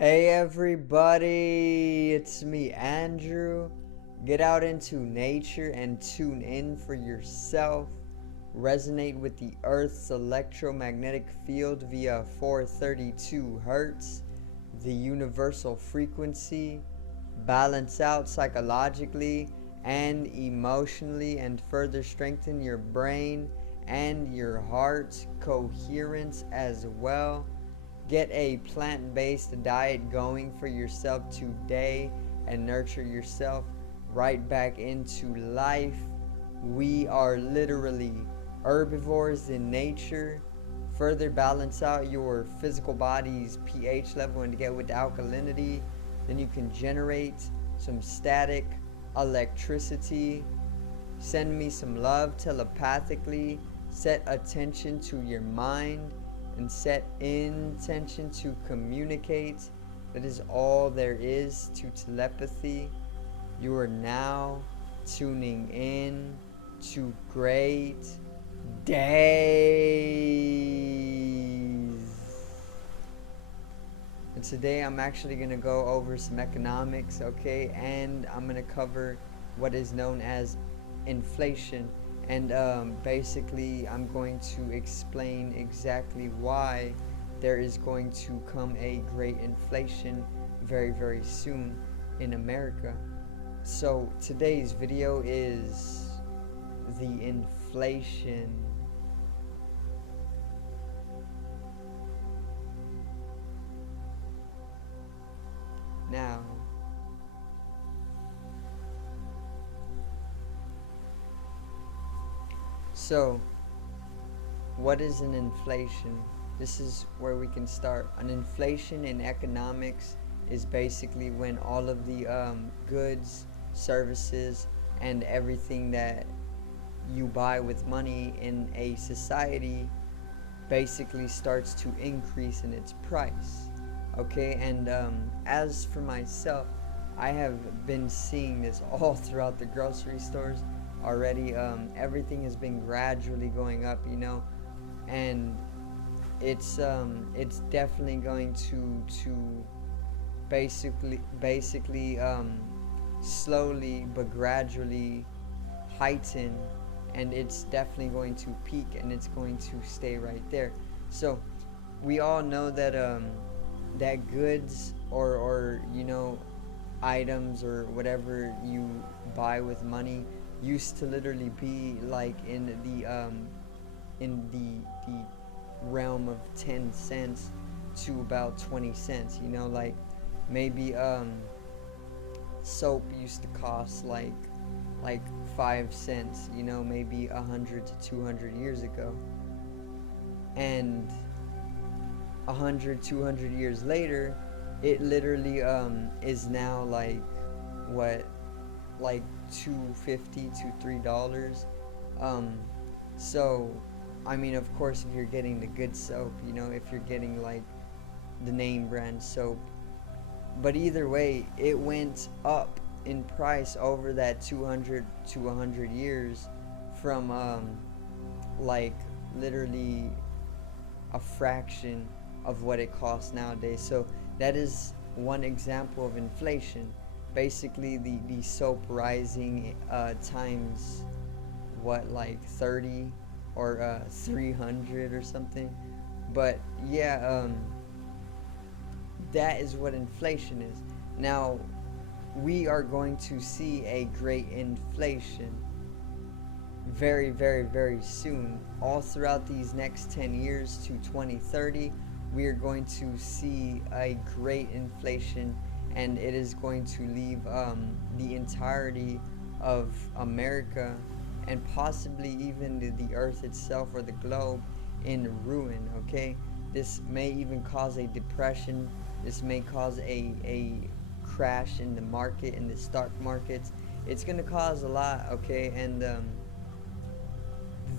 Hey everybody, it's me Andrew. Get out into nature and tune in for yourself. Resonate with the Earth's electromagnetic field via 432 Hertz, the universal frequency. Balance out psychologically and emotionally and further strengthen your brain and your heart's coherence as well. Get a plant based diet going for yourself today and nurture yourself right back into life. We are literally herbivores in nature. Further balance out your physical body's pH level and get with alkalinity. Then you can generate some static electricity. Send me some love telepathically. Set attention to your mind and set intention to communicate. That is all there is to telepathy. You are now tuning in to great days. And today I'm actually going to go over some economics, okay? And I'm going to cover what is known as inflation. And basically, I'm going to explain exactly why there is going to come a great inflation very, very soon in America. So, today's video is the inflation. Now, so what is an inflation? This is where we can start. An inflation in economics is basically when all of the goods, services, and everything that you buy with money in a society basically starts to increase in its price. Okay, and as for myself, I have been seeing this all throughout the grocery stores already. Everything has been gradually going up, and it's definitely going to basically slowly but gradually heighten, and it's definitely going to peak and it's going to stay right there. So we all know that that goods or items or whatever you buy with money used to literally be like in the realm of 10 cents to about 20 cents. Like maybe soap used to cost like 5 cents, maybe 100 to 200 years ago. And 100 200 years later, it literally is now like what, like $2.50 to $3. So I mean, of course, if you're getting the good soap, if you're getting like the name brand soap. But either way, it went up in price over that 200 to 100 years from like literally a fraction of what it costs nowadays. So that is one example of inflation. Basically, the soap rising times what, like 30 or 300 or something. But yeah, that is what inflation is. Now, we are going to see a great inflation very, very, very soon. All throughout these next 10 years to 2030, we are going to see a great inflation, and it is going to leave the entirety of America and possibly even the earth itself or the globe in ruin. Okay, this may even cause a depression. This may cause a crash in the market, in the stock markets. It's going to cause a lot. Okay, and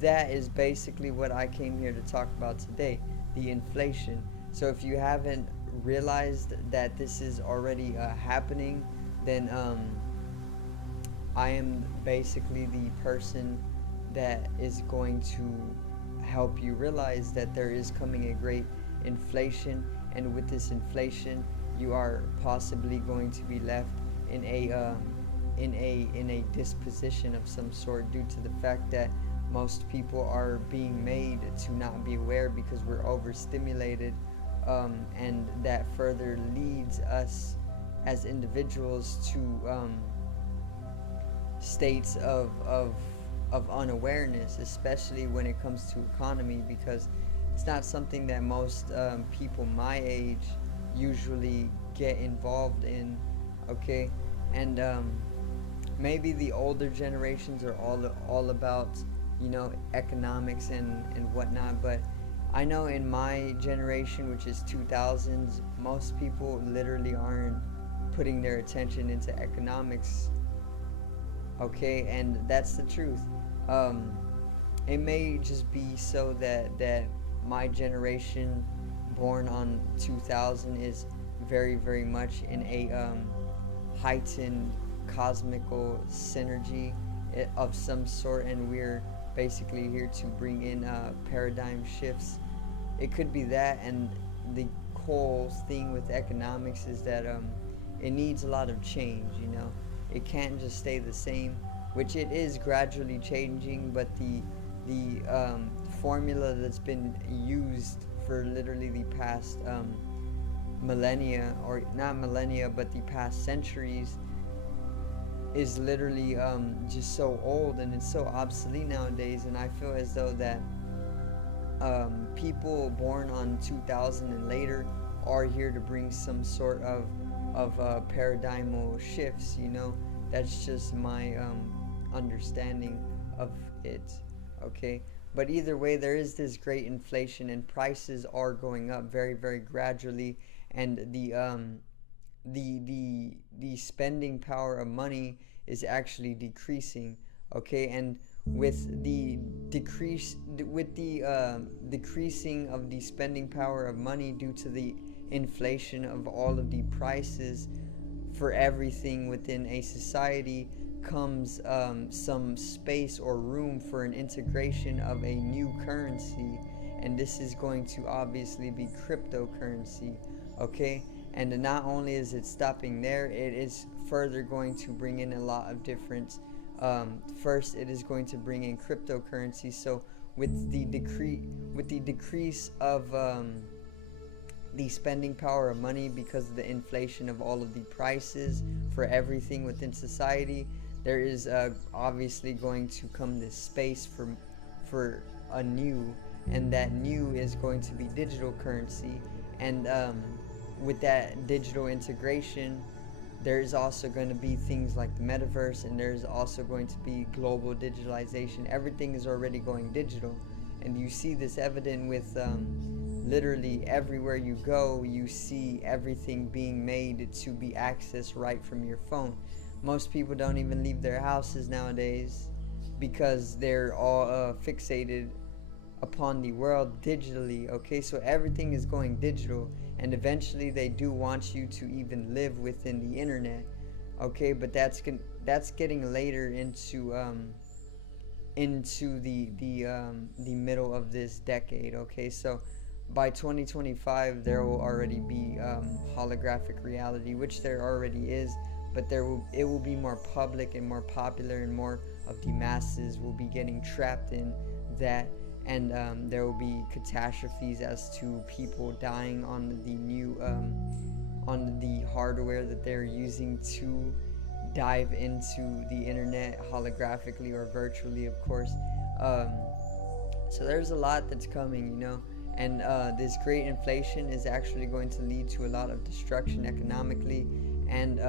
that is basically what I came here to talk about today, the inflation. So if you haven't realized that this is already happening, then I am basically the person that is going to help you realize that there is coming a great inflation, and with this inflation, you are possibly going to be left in a disposition of some sort, due to the fact that most people are being made to not be aware because we're overstimulated, and that further leads us as individuals to states of unawareness, especially when it comes to economy, because it's not something that most people my age usually get involved in. Okay, and maybe the older generations are all about, economics and whatnot, but I know in my generation, which is 2000s, most people literally aren't putting their attention into economics. Okay, and that's the truth. um, it may just be so that my generation, born on 2000, is very very much in a heightened cosmical synergy of some sort, and we're basically here to bring in paradigm shifts. It could be that, and the whole thing with economics is that it needs a lot of change. It can't just stay the same, which it is gradually changing, but the formula that's been used for literally the past millennia, or not millennia, but the past centuries, is literally just so old and it's so obsolete nowadays. And I feel as though that people born on 2000 and later are here to bring some sort of paradigmal shifts. That's just my understanding of it. Okay, but either way, there is this great inflation and prices are going up very very gradually, and the spending power of money is actually decreasing. Okay, and with the decreasing of the spending power of money due to the inflation of all of the prices for everything within a society, comes some space or room for an integration of a new currency, and this is going to obviously be cryptocurrency. Okay, and not only is it stopping there, it is further going to bring in a lot of different first it is going to bring in cryptocurrency. So with the decrease of the spending power of money because of the inflation of all of the prices for everything within society, there is obviously going to come this space for a new, and that new is going to be digital currency. And with that digital integration, there's also going to be things like the metaverse, and there's also going to be global digitalization. Everything is already going digital, and you see this evident with literally everywhere you go. You see everything being made to be accessed right from your phone. Most people don't even leave their houses nowadays because they're all fixated upon the world digitally. Okay, so everything is going digital, and eventually they do want you to even live within the internet. Okay, but that's getting later into the middle of this decade. Okay, so by 2025 there will already be holographic reality, which there already is, but it will be more public and more popular, and more of the masses will be getting trapped in that. And there will be catastrophes as to people dying on the new on the hardware that they're using to dive into the internet holographically or virtually, of course. So there's a lot that's coming, and this great inflation is actually going to lead to a lot of destruction economically, and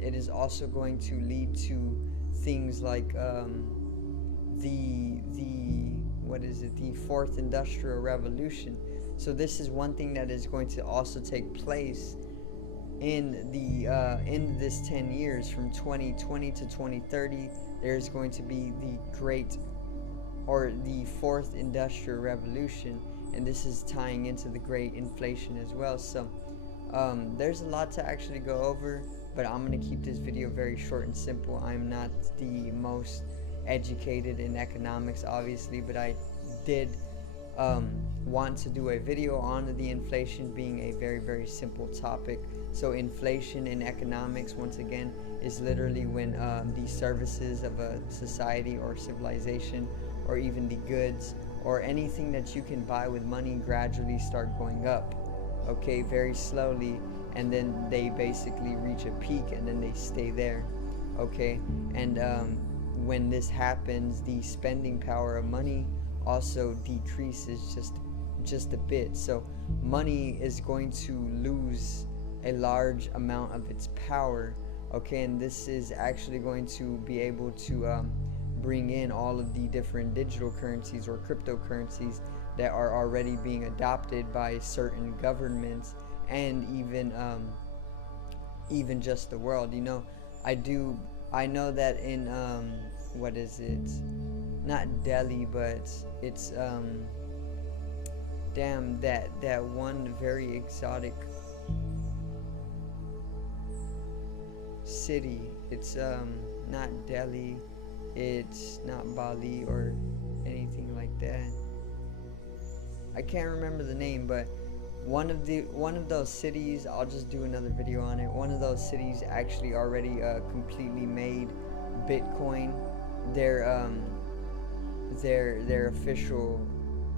it is also going to lead to things like the fourth industrial revolution. So this is one thing that is going to also take place in this 10 years, from 2020 to 2030. There's going to be the fourth industrial revolution, and this is tying into the great inflation as well. So there's a lot to actually go over, but I'm going to keep this video very short and simple. I'm not the most educated in economics, obviously, but I did want to do a video on the inflation, being a very, very simple topic. So inflation in economics, once again, is literally when the services of a society or civilization, or even the goods or anything that you can buy with money, gradually start going up, okay, very slowly, and then they basically reach a peak and then they stay there, okay. And when this happens, the spending power of money also decreases just a bit. So money is going to lose a large amount of its power, okay. And this is actually going to be able to bring in all of the different digital currencies or cryptocurrencies that are already being adopted by certain governments, and even just the world. I know that in what is it, not Delhi, but it's that one very exotic city. It's not Delhi, it's not Bali or anything like that. I can't remember the name, but one of those cities, I'll just do another video on it. One of those cities actually already completely made Bitcoin their official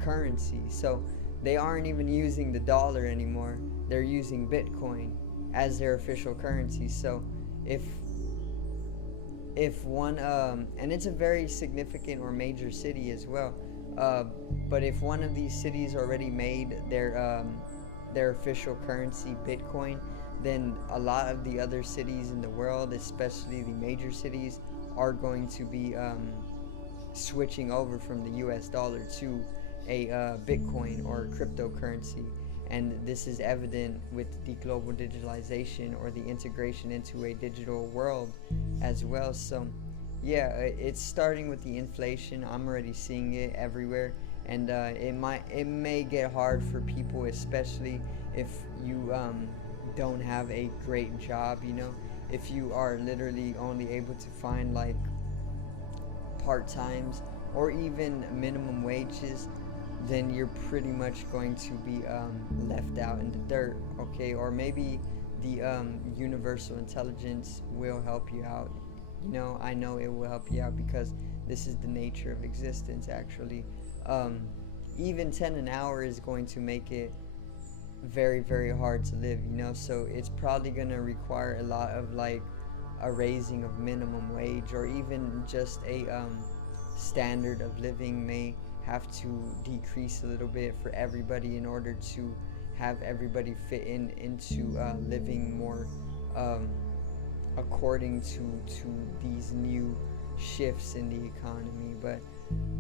currency. So they aren't even using the dollar anymore. They're using Bitcoin as their official currency. So if one and it's a very significant or major city as well, but if one of these cities already made their official currency Bitcoin, then a lot of the other cities in the world, especially the major cities, are going to be switching over from the US dollar to a Bitcoin or cryptocurrency. And this is evident with the global digitalization or the integration into a digital world as well. So yeah, it's starting with the inflation. I'm already seeing it everywhere, and it may get hard for people, especially if you don't have a great job. If you are literally only able to find like part-times or even minimum wages, then you're pretty much going to be left out in the dirt, okay. Or maybe the universal intelligence will help you out. I know it will help you out, because this is the nature of existence actually. Even 10 an hour is going to make it very, very hard to live, so it's probably going to require a lot of like a raising of minimum wage, or even just a standard of living may have to decrease a little bit for everybody, in order to have everybody fit into living more according to these new shifts in the economy. But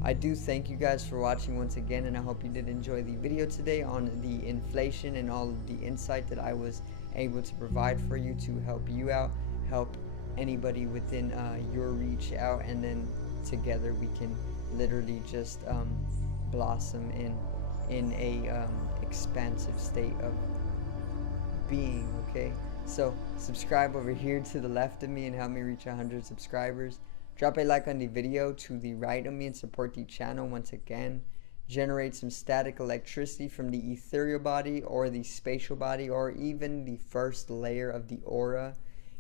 I do thank you guys for watching once again, and I hope you did enjoy the video today on the inflation and all of the insight that I was able to provide for you to help you out, help anybody within your reach out, and then together we can literally just blossom in a expansive state of being, okay. So subscribe over here to the left of me and help me reach 100 subscribers. Drop a like on the video to the right of me and support the channel once again. Generate some static electricity from the ethereal body or the spatial body, or even the first layer of the aura.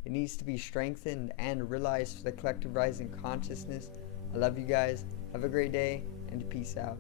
It needs to be strengthened and realized for the collective rising consciousness. I love you guys. Have a great day, and peace out.